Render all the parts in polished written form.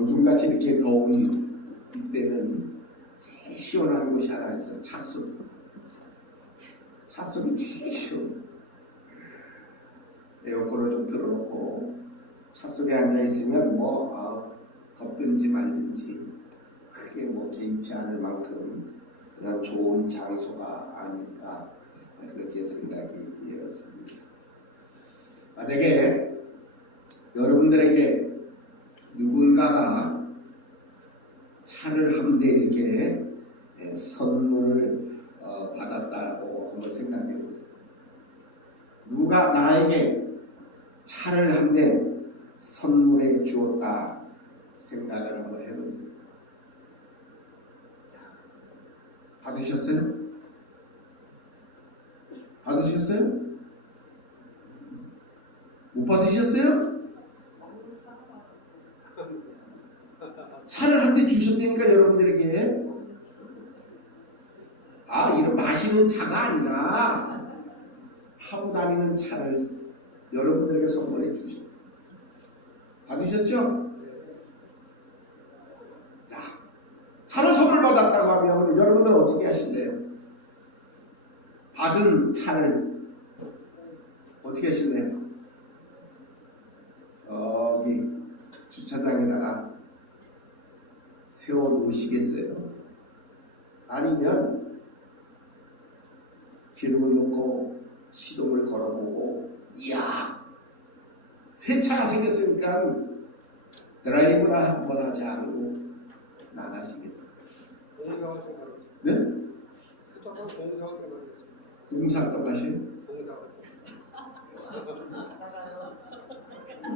요즘같이 이렇게 더운 이때는 제일 시원한 곳이 하나 있어. 찻속. 찻속이 제일 시원해. 에어컨을 좀 틀어놓고 찻속에 앉아있으면 덥든지 말든지 크게 개의치 않을 만큼 그런 좋은 장소가 아닐까 그렇게 생각이 되었습니다. 만약에 여러분들에게 누군가가 차를 한 대 이렇게 선물을 받았다고 한번 생각해 보세요. 누가 나에게 차를 한 대 선물해 주었다 생각을 한번 해보세요. 받으셨어요? 받으셨어요? 못 받으셨어요? 차를 한 대 주셨다니까 여러분들에게. 이런 마시는 차가 아니라 타고 다니는 차를 여러분들에게 선물해 주셨어요. 받으셨죠? 자, 차를 선물 받았다고 하면 여러분들은 어떻게 하실래요? 받은 차를 어떻게 하실래요? 저기 주차장에다가 세워 놓으시겠어요? 아니면 기름을 넣고 시동을 걸어보고 이야 새 차가 생겼으니까 드라이브나 한번 하지 않고 나가시겠어요? 네? 봉사활동 가시요?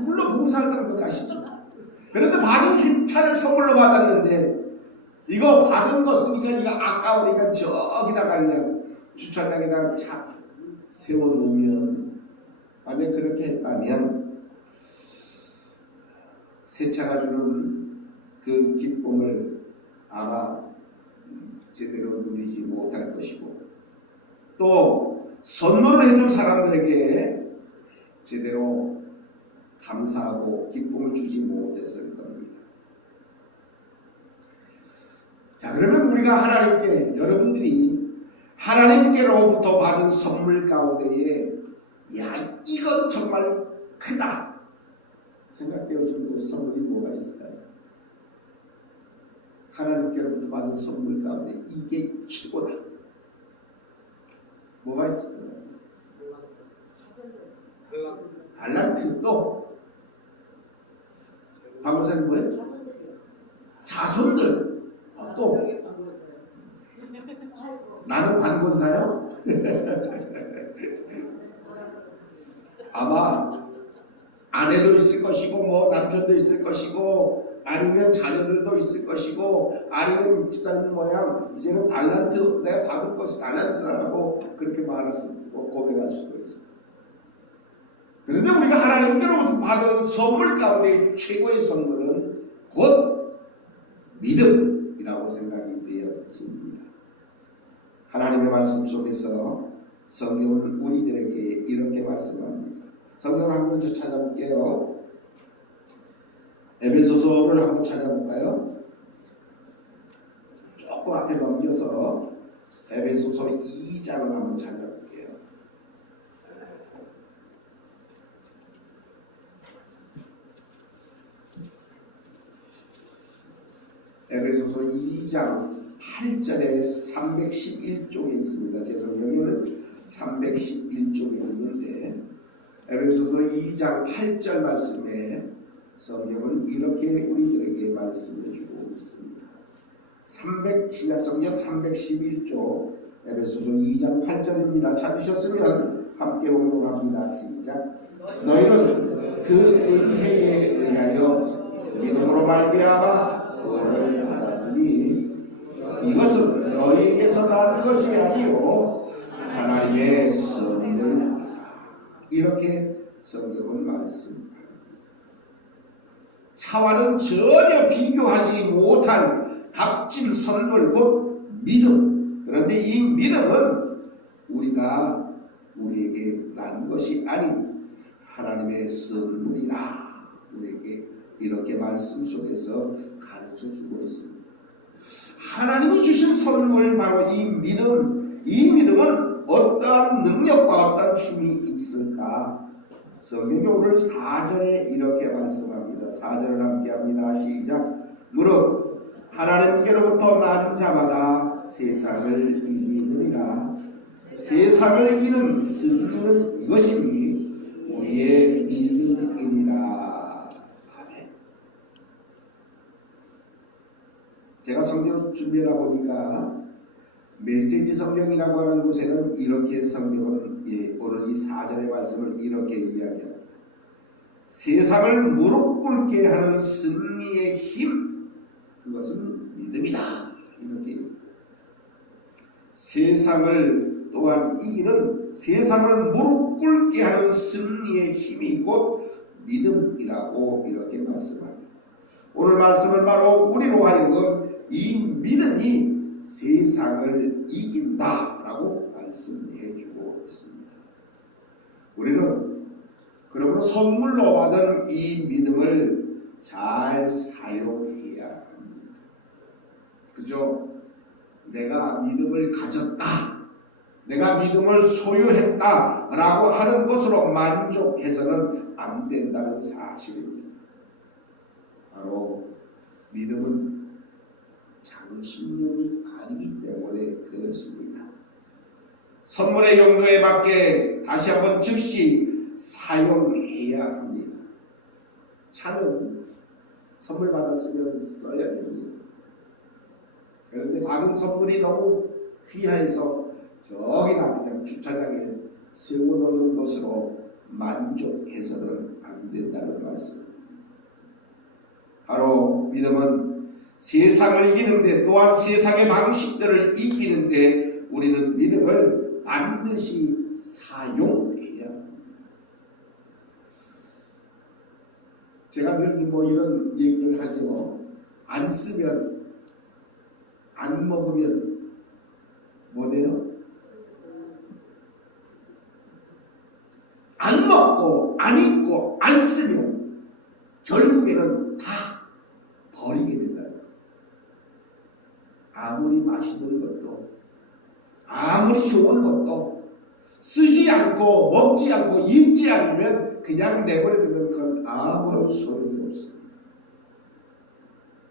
물론 봉사활동도 가시죠. 그런데 받은 새 차를 선물로 받았는데 이거 받은 거 쓰니까 이거 아까우니까 저기다가 그냥 주차장에다가 차 세워놓으면 만약 그렇게 했다면 새 차가 주는 그 기쁨을 아마 제대로 누리지 못할 것이고 또 선물을 해준 사람들에게 제대로 감사하고 기쁨을 주지 못했을 겁니다. 자, 그러면 우리가 하나님께 여러분들이 하나님께로부터 받은 선물 가운데에 야 이건 정말 크다 생각되어지는 그 선물이 뭐가 있을까요? 하나님께로부터 받은 선물 가운데 이게 최고다. 뭐가 있을까요? 달란트 또 방법사님 뭐예요? 자손들 또 나는 관건사요? 아마 아내도 있을 것이고 남편도 있을 것이고 아니면 자녀들도 있을 것이고 아니면 집사님 모양 이제는 달란트 내가 받은 것이 달란트라고 그렇게 말할 수 있고 고백할 수도 있어요. 그런데 우리가 하나님께로부터 받은 선물 가운데 최고의 선물은 곧 믿음이라고 생각이 되어집니다. 하나님의 말씀 속에서 성경은 우리들에게 이렇게 말씀합니다. 성경을 한번 좀 찾아볼게요. 에베소서를 한번 찾아볼까요? 조금 앞에 넘겨서 에베소서 2장을 한번 찾아볼게요. 에베소서 2장 8절에 311쪽에 있습니다. 제 성경에는 311쪽에 있는데 에베소서 2장 8절 말씀에 성경은 이렇게 우리들에게 말씀해 주고 있습니다. 신약성경 311쪽 에베소서 2장 8절입니다. 찾으셨으면 함께 봉독합니다. 시작. 너희는 그 은혜에 의하여 믿음으로 말미암아 구원을 받았으니 이것은 너희에게서 난 것이 아니요 하나님의 선물이라. 이렇게 성경은 말씀합니다. 차와는 전혀 비교하지 못할 값진 선물 곧 믿음. 그런데 이 믿음은 우리에게 난 것이 아닌 하나님의 선물이라 우리에게 이렇게 말씀 속에서 가르쳐주고 있습니다. 하나님이 주신 선물 바로 이 믿음, 이 믿음은 어떠한 능력과 어떠한 힘이 있을까? 성경이 오늘 4절에 이렇게 말씀합니다. 4절을 함께 합니다. 시작. 무릇 하나님께로부터 난 자마다 세상을 이기느니라. 세상을 이기는 승리는 이것이니 우리의 믿음이니라. 아멘. 제가 성경을 준비하다 보니까 메시지 성경이라고 하는 곳에는 이렇게 성경은 오늘 이 4절의 말씀을 이렇게 이야기합니다. 세상을 무릎 꿇게 하는 승리의 힘, 그것은 믿음이다. 이렇게 세상을 또한 이기는, 세상을 무릎 꿇게 하는 승리의 힘이 곧 믿음이라고 이렇게 말씀합니다. 오늘 말씀은 바로 우리로 하여금 이 믿음이 세상을 이긴다라고 말씀해 주고 있습니다. 우리는 그러므로 선물로 받은 이 믿음을 잘 사용해야 합니다. 그죠? 내가 믿음을 가졌다, 내가 믿음을 소유했다 라고 하는 것으로 만족해서는 안 된다는 사실입니다. 바로 믿음은 장신용이 아니기 때문에 그렇습니다. 선물의 용도에 맞게 다시 한번 즉시 사용해야 합니다. 차는 선물 받았으면 써야 됩니다. 그런데 받은 선물이 너무 귀해서 저기다 그냥 주차장에 세워놓는 것으로 만족해서는 안 된다는 말씀입니다. 바로 믿음은 세상을 이기는데, 또한 세상의 방식들을 이기는데 우리는 믿음을 반드시 사용해야 합니다. 제가 늘 이런 얘기를 하죠. 안 쓰면, 안 먹으면 뭐 돼요? 안 먹고 안 입고 안 쓰면 결국에는 다 버리게 된다. 아무리 맛있는 것도, 아무리 좋은 것도 쓰지 않고 먹지 않고 입지 않으면 그냥 내버려두면 그건 아무런 소용이 없습니다.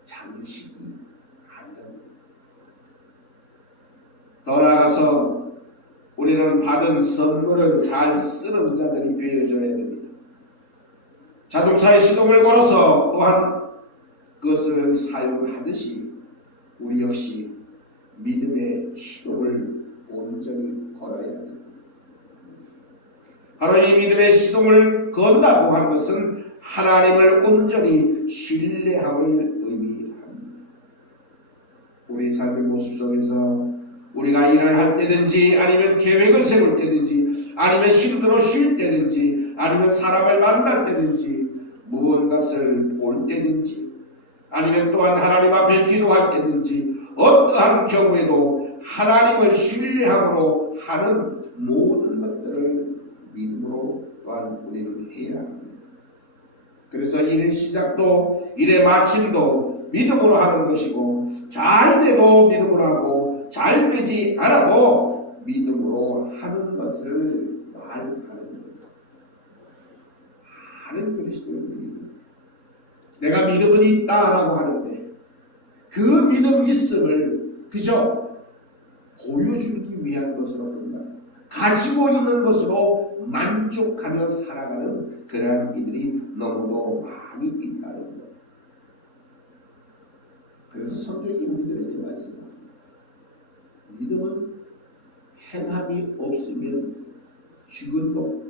장식이 아니랍니다. 더 나아가서 우리는 받은 선물을 잘 쓰는 자들이 되어줘야 됩니다. 자동차에 시동을 걸어서 또한 그것을 사용하듯이 우리 역시 믿음의 시동을 온전히 걸어야 합니다. 바로 이 믿음의 시동을 건다고 하는 것은 하나님을 온전히 신뢰함을 의미합니다. 우리 삶의 모습 속에서 우리가 일을 할 때든지, 아니면 계획을 세울 때든지, 아니면 힘들어 쉴 때든지, 아니면 사람을 만날 때든지, 무언가를 볼 때든지, 아니면 또한 하나님 앞에 기도할 때든지, 어떠한 경우에도 하나님을 신뢰함으로 하는 모든 것들을 믿음으로 또한 우리는 해야 합니다. 그래서 일의 시작도 일의 마침도 믿음으로 하는 것이고, 잘 돼도 믿음으로 하고 잘 되지 않아도 믿음으로 하는 것을 말하는 겁니다. 많은 그리스도인들이 내가 믿음은 있다라고 하는데 그 믿음 있음을 그저 보여주기 위한 것으로 끝나 가지고 있는 것으로 만족하며 살아가는 그러한 이들이 너무도 많이 있다는 것. 그래서 성경이 우리들에게 말씀합니다. 믿음은 행함이 없으면 죽은 것.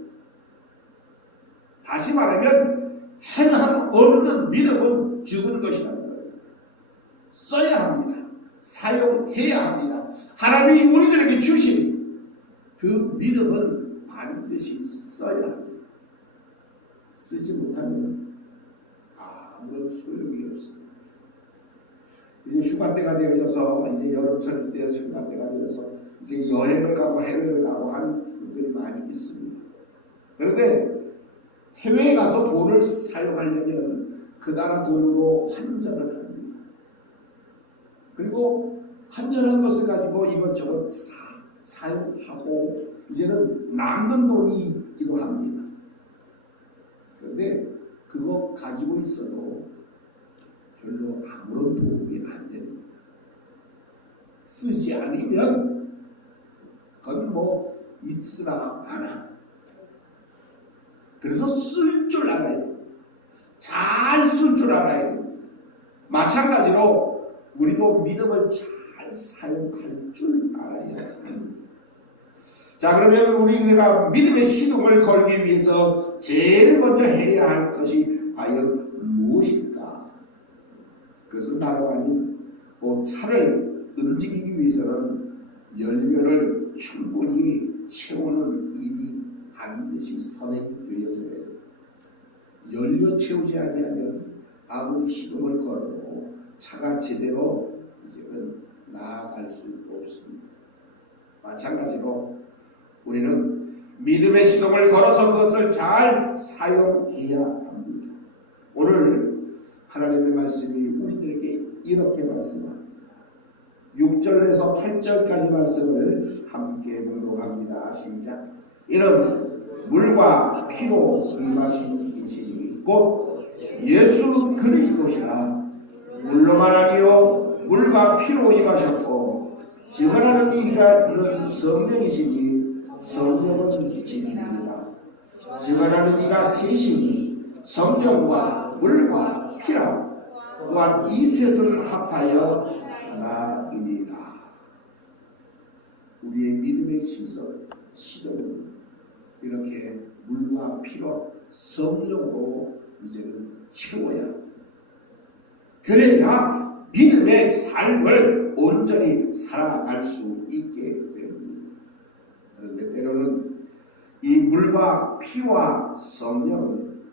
다시 말하면 행함 없는 믿음은 죽은 것이라는 거예요. 써야 합니다. 사용해야 합니다. 하나님이 우리들에게 주신 그 믿음은 반드시 써야 합니다. 쓰지 못하면 아무런 소용이 없습니다. 이제 휴가 때가 되어져서, 이제 여름철 때여서 휴가 때가 되어서 이제 여행을 가고 해외를 가고 하는 분들이 많이 있습니다. 그런데 해외에 가서 돈을 사용하려면 그 나라 돈으로 환전을 합니다. 그리고 환전한 것을 가지고 이것저것 사용하고 이제는 남는 돈이 있기도 합니다. 그런데 그거 가지고 있어도 별로 아무런 도움이 안 됩니다. 쓰지 않으면 그건 뭐 있으나 마나. 그래서 쓸 줄 알아야 됩니다. 잘 쓸 줄 알아야 됩니다. 마찬가지로 우리도 믿음을 잘 사용할 줄 알아야 합니다. 자, 그러면 우리가 믿음의 시동을 걸기 위해서 제일 먼저 해야 할 것이 과연 무엇일까? 그것은 다름 아닌 그 차를 움직이기 위해서는 연료를 충분히 채우는 일이 반드시 선행되어져야 돼요. 연료 채우지 아니하면 아무리 시동을 걸어도 차가 제대로 이제는 나아갈 수 없습니다. 마찬가지로 우리는 믿음의 시동을 걸어서 그것을 잘 사용해야 합니다. 오늘 하나님의 말씀이 우리들에게 이렇게 말씀합니다. 6절에서 8절까지 말씀을 함께 묵독합니다. 시작. 이는 물과 피로 임하신 이시니 곧 예수 그리스도시라. 물로만 아니요 물과 피로 임하셨고 증언하는 이가 이는 성령이시니 성령은 진리니라. 증언하는 이가 셋이니 성령과 물과 피라. 또한 이 셋은 합하여 하나이니라. 우리의 믿음의 시동은 이렇게 물과 피로 성령으로 이제는 채워야 합니다. 그래야 믿음의 삶을 온전히 살아갈 수 있게 됩니다. 그런데 때로는 이 물과 피와 성령은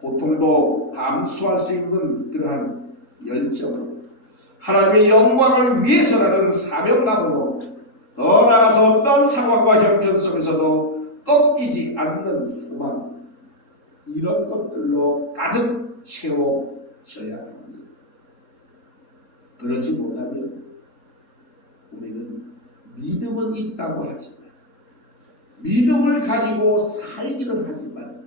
고통도 감수할 수 있는 그러한 열정으로 하나님의 영광을 위해서라는 사명감으로 더 나아가서 어떤 상황과 형편 속에서도 꺾이지 않는 소망, 이런 것들로 가득 채워져야 합니다. 그렇지 못하면 우리는 믿음은 있다고 하지만 믿음을 가지고 살기는 하지만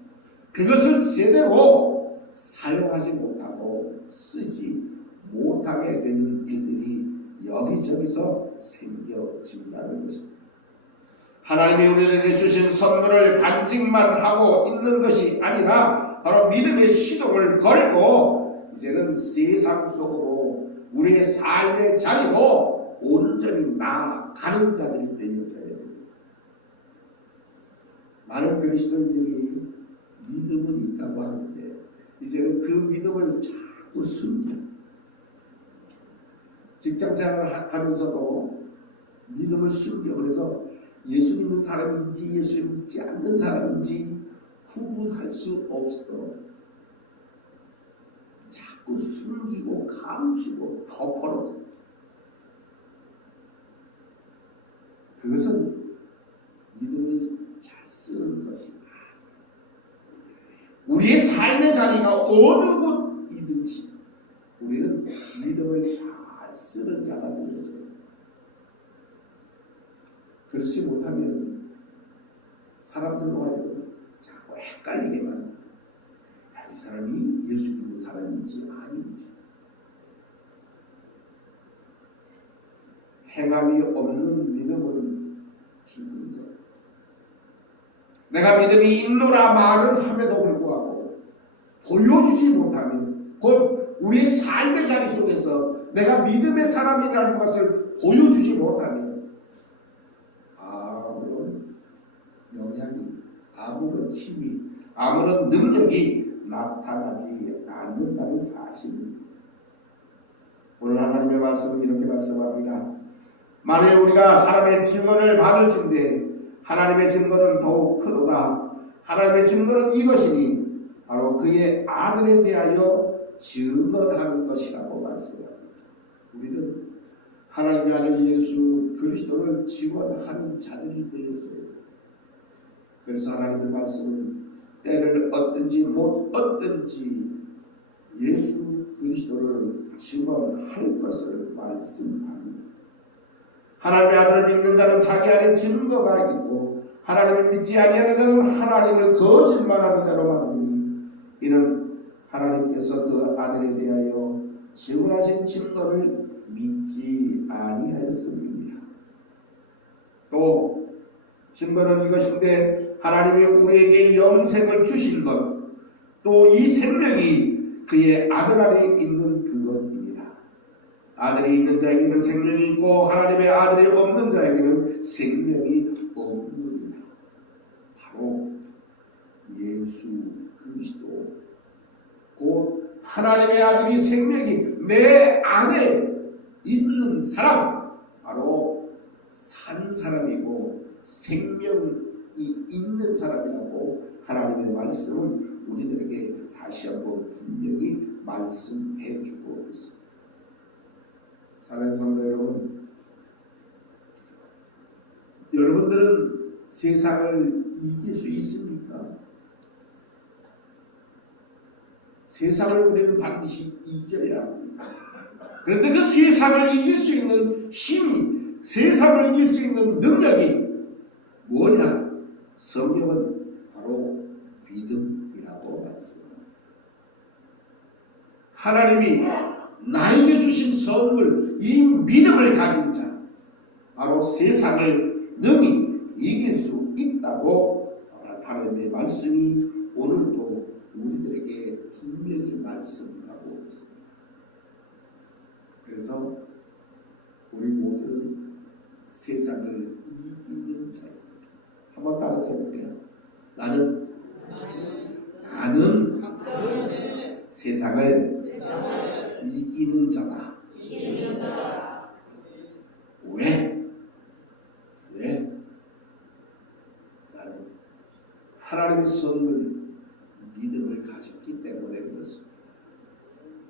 그것을 제대로 사용하지 못하고 쓰지 못하게 되는 일들이 여기저기서 생겨진다는 것입니다. 하나님이 우리에게 주신 선물을 간직만 하고 있는 것이 아니라 바로 믿음의 시동을 걸고 이제는 세상 속으로 우리의 삶의 자리로 온전히 나아가는 자들이 되어져야 됩니다. 많은 그리스도인들이 믿음은 있다고 하는데 이제는 그 믿음을 자꾸 숨겨. 직장생활을 하면서도 믿음을 숨겨. 그래서 예수 믿는 사람인지 예수 믿지 않는 사람인지 구분할 수 없어. 자꾸 숨기고 감추고 덮어놓고. 그것은 믿음을 잘 쓰는 것입니다. 우리의 삶의 자리가 어느 곳이든지 우리는 믿음을 잘 쓰는 자가 되어져요. 그렇지 못하면 사람들로 하여금 자꾸 헷갈리게 만들어. 이 사람이 예수 믿는 사람인지 아닌지. 행함이 없는 믿음은 죽은 것. 내가 믿음이 있노라 말은 함에도 불구하고 보여주지 못하면, 곧 우리의 삶의 자리 속에서 내가 믿음의 사람이라는 것을 보여주지 못하면 아무런 영향이, 아무런 힘이, 아무런 능력이 나타나지 않는다는 사실입니다. 오늘 하나님의 말씀은 이렇게 말씀합니다. 만일 우리가 사람의 증언을 받을진대 하나님의 증거는 더욱 크도다. 하나님의 증거는 이것이니 바로 그의 아들에 대하여 증언하는 것이라고 말씀합니다. 우리는 하나님의 아들 예수 그리스도를 증언하는 자들이 되어져야 돼요. 그래서 하나님의 말씀은 때를 얻든지 못 얻든지 예수 그리스도를 증언할 것을 말씀합니다. 하나님의 아들을 믿는 자는 자기 안에 증거가 있고 하나님을 믿지 아니하는 자는 하나님을 거짓말하는 자로 만드니 이는 하나님께서 그 아들에 대하여 증언하신 증거를 믿지 아니하였음이니라. 또 증거는 이것인데 하나님이 우리에게 영생을 주신 것, 또 이 생명이 그의 아들 안에 있는 그것입니다. 아들이 있는 자에게는 생명이 있고 하나님의 아들이 없는 자에게는 생명이 없느니라. 바로 예수 그리스도, 곧 하나님의 아들이 생명이 내 안에 있는 사람, 바로 산 사람이고 생명이 있는 사람이라고 하나님의 말씀은 우리들에게 다시 한번 분명히 말씀해 주고 있습니다. 사랑하는 성도 여러분, 여러분들은 세상을 이길 수 있습니까? 세상을 우리는 반드시 이겨야 합니다. 그런데 그 세상을 이길 수 있는 힘이, 세상을 이길 수 있는 능력이 뭐냐? 성경은 바로 믿음이라고 말씀합니다. 하나님이 나에게 주신 선물, 이 믿음을 가진 자, 바로 세상을 능히 이길 수 있다고 하나님의 말씀이 오늘도 우리들에게 분명히 말씀하고 있습니다. 그래서 우리 모두는 세상을 이기는 자입니다. 한번 따라서 해볼게요. 나는 세상을 이기는 자다. 왜? 나는 하나님의 선물, 믿음을 가졌기 때문에 그렇습니다.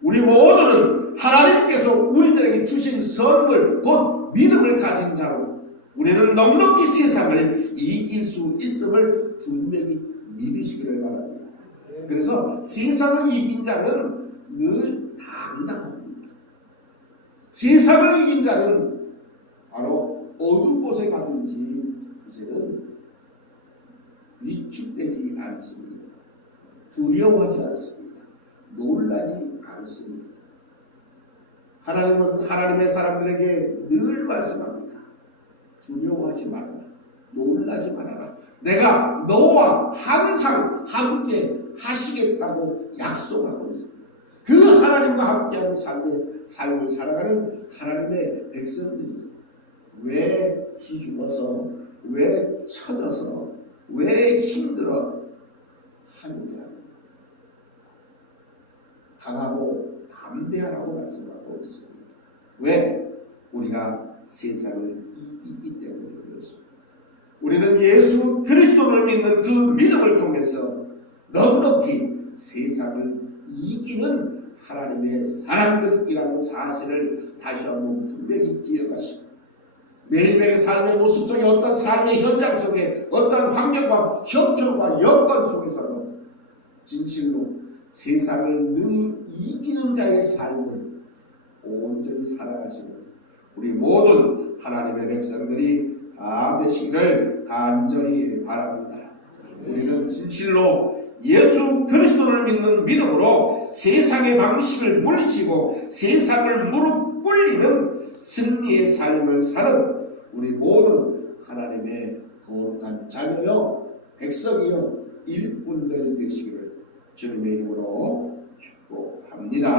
우리 모두는 하나님께서 우리들에게 주신 선물, 곧 믿음을 가진 자로 우리는 넉넉히 세상을 이길 수 있음을 분명히 믿으시기를 바랍니다. 그래서 세상을 이긴 자는 늘 당당합니다. 세상을 이긴 자는 바로 어두운 곳에 가든지 이제는 위축되지 않습니다. 두려워하지 않습니다. 놀라지 않습니다. 하나님은 하나님의 사람들에게 늘 말씀합니다. 두려워하지 말라. 놀라지 말아라. 내가 너와 항상 함께 하시겠다고 약속하고 있습니다. 그 하나님과 함께하는 삶을 살아가는 하나님의 백성들이 왜 기죽어서, 왜 처져서, 왜 힘들어 하느냐? 강하고 담대하라고 말씀하고 있습니다. 왜? 우리가 세상을 이기기 때문에 그렇습니다. 우리는 예수 그리스도를 믿는 그 믿음을 통해서 넉넉히 세상을 이기는 하나님의 사람들이라는 사실을 다시 한번 분명히 기억하시고, 매일매일 삶의 모습 속에, 어떤 삶의 현장 속에, 어떤 환경과 형편과 여건 속에서도 진실로 세상을 능히 이기는 자의 삶을 온전히 살아가시는 우리 모든 하나님의 백성들이 다 되시기를 간절히 바랍니다. 우리는 진실로 예수 그리스도를 믿는 믿음으로 세상의 방식을 물리치고 세상을 무릎 꿇리는 승리의 삶을 사는 우리 모든 하나님의 거룩한 자녀여, 백성이여, 일꾼들 되시기를 주님의 이름으로 축복합니다.